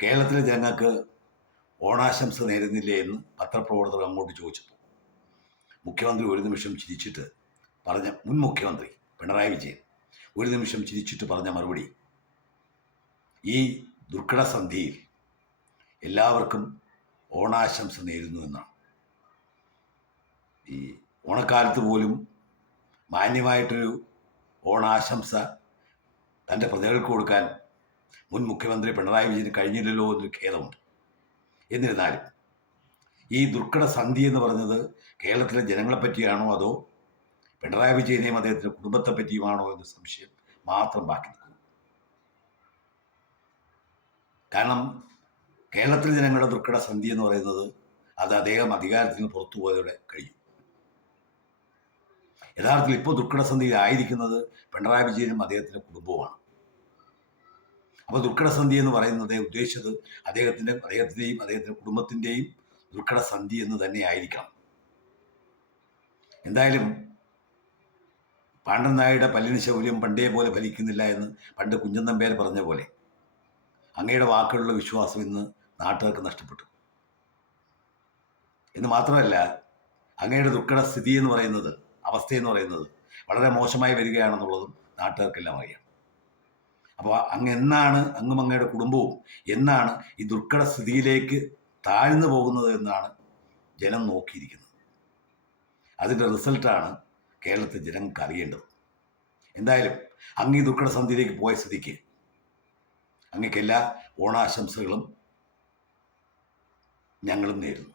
കേരളത്തിലെ ജനങ്ങൾക്ക് ഓണാശംസ നേരുന്നില്ലേ എന്ന് പത്രപ്രവർത്തകർ അങ്ങോട്ട് ചോദിച്ചപ്പോൾ മുഖ്യമന്ത്രി ഒരു നിമിഷം ചിരിച്ചിട്ട് പറഞ്ഞ മുൻ മുഖ്യമന്ത്രി പിണറായി വിജയൻ ഒരു നിമിഷം ചിരിച്ചിട്ട് പറഞ്ഞ മറുപടി, ഈ ദുർഘടസന്ധിയിൽ എല്ലാവർക്കും ഓണാശംസ നേരുന്നു എന്നാണ്. ഈ ഓണക്കാലത്ത് പോലും മാന്യമായിട്ടൊരു ഓണാശംസ തൻ്റെ പ്രജകൾക്ക് കൊടുക്കാൻ മുൻ മുഖ്യമന്ത്രി പിണറായി വിജയന് കഴിഞ്ഞില്ലല്ലോ എന്നൊരു ഖേദമുണ്ട്. എന്നിരുന്നാലും ഈ ദുർഘടസന്ധി എന്ന് പറഞ്ഞത് കേരളത്തിലെ ജനങ്ങളെ പറ്റിയാണോ അതോ പിണറായി വിജയനെയും അദ്ദേഹത്തിൻ്റെ കുടുംബത്തെ പറ്റിയുമാണോ എന്ന സംശയം മാത്രം ബാക്കി നിൽക്കുന്നു. കാരണം കേരളത്തിലെ ജനങ്ങളുടെ ദുർഘടസന്ധി എന്ന് പറയുന്നത് അത് അദ്ദേഹം അധികാരത്തിൽ നിന്ന് പുറത്തു പോയതോടെ കഴിയും. യഥാർത്ഥത്തിൽ ഇപ്പോൾ ദുർഘടസന്ധിയിലായിരിക്കുന്നത് പിണറായി വിജയനും അദ്ദേഹത്തിൻ്റെ കുടുംബവുമാണ്. അപ്പോൾ ദുർഘടസന്ധി എന്ന് പറയുന്നത് ഉദ്ദേശിച്ചത് അദ്ദേഹത്തിൻ്റെയും അദ്ദേഹത്തിൻ്റെ കുടുംബത്തിൻ്റെയും ദുർഘടസന്ധി എന്ന് തന്നെ ആയിരിക്കണം. എന്തായാലും പാണ്ഡൻ നായരുടെ പല്ലിന് ശൗര്യം പണ്ടേ പോലെ ഫലിക്കുന്നില്ല എന്ന് പണ്ട് കുഞ്ചൻ നമ്പ്യാർ പറഞ്ഞ പോലെ അങ്ങയുടെ വാക്കുകളുടെ വിശ്വാസം ഇന്ന് നാട്ടുകാർക്ക് നഷ്ടപ്പെട്ടു. എന്ന് മാത്രമല്ല, അങ്ങയുടെ ദുർഘടസ്ഥിതി എന്ന് പറയുന്നത്, അവസ്ഥയെന്ന് പറയുന്നത് വളരെ മോശമായി വരികയാണെന്നുള്ളതും നാട്ടുകാർക്കെല്ലാം അറിയാം. അപ്പോൾ അങ്ങും അങ്ങയുടെ കുടുംബവും എന്നാണ് ഈ ദുർഘടസ്ഥിതിയിലേക്ക് താഴ്ന്നു പോകുന്നത് എന്നാണ് ജനം നോക്കിയിരിക്കുന്നത്. അതിൻ്റെ റിസൾട്ടാണ് കേരളത്തിലെ ജനങ്ങൾക്ക് അറിയേണ്ടത്. എന്തായാലും അങ്ങ് ഈ ദുർഘടസന്ധിയിലേക്ക് പോയ സ്ഥിതിക്ക് അങ്ങക്കെല്ലാ ഓണാശംസകളും ഞങ്ങളും നേരുന്നു.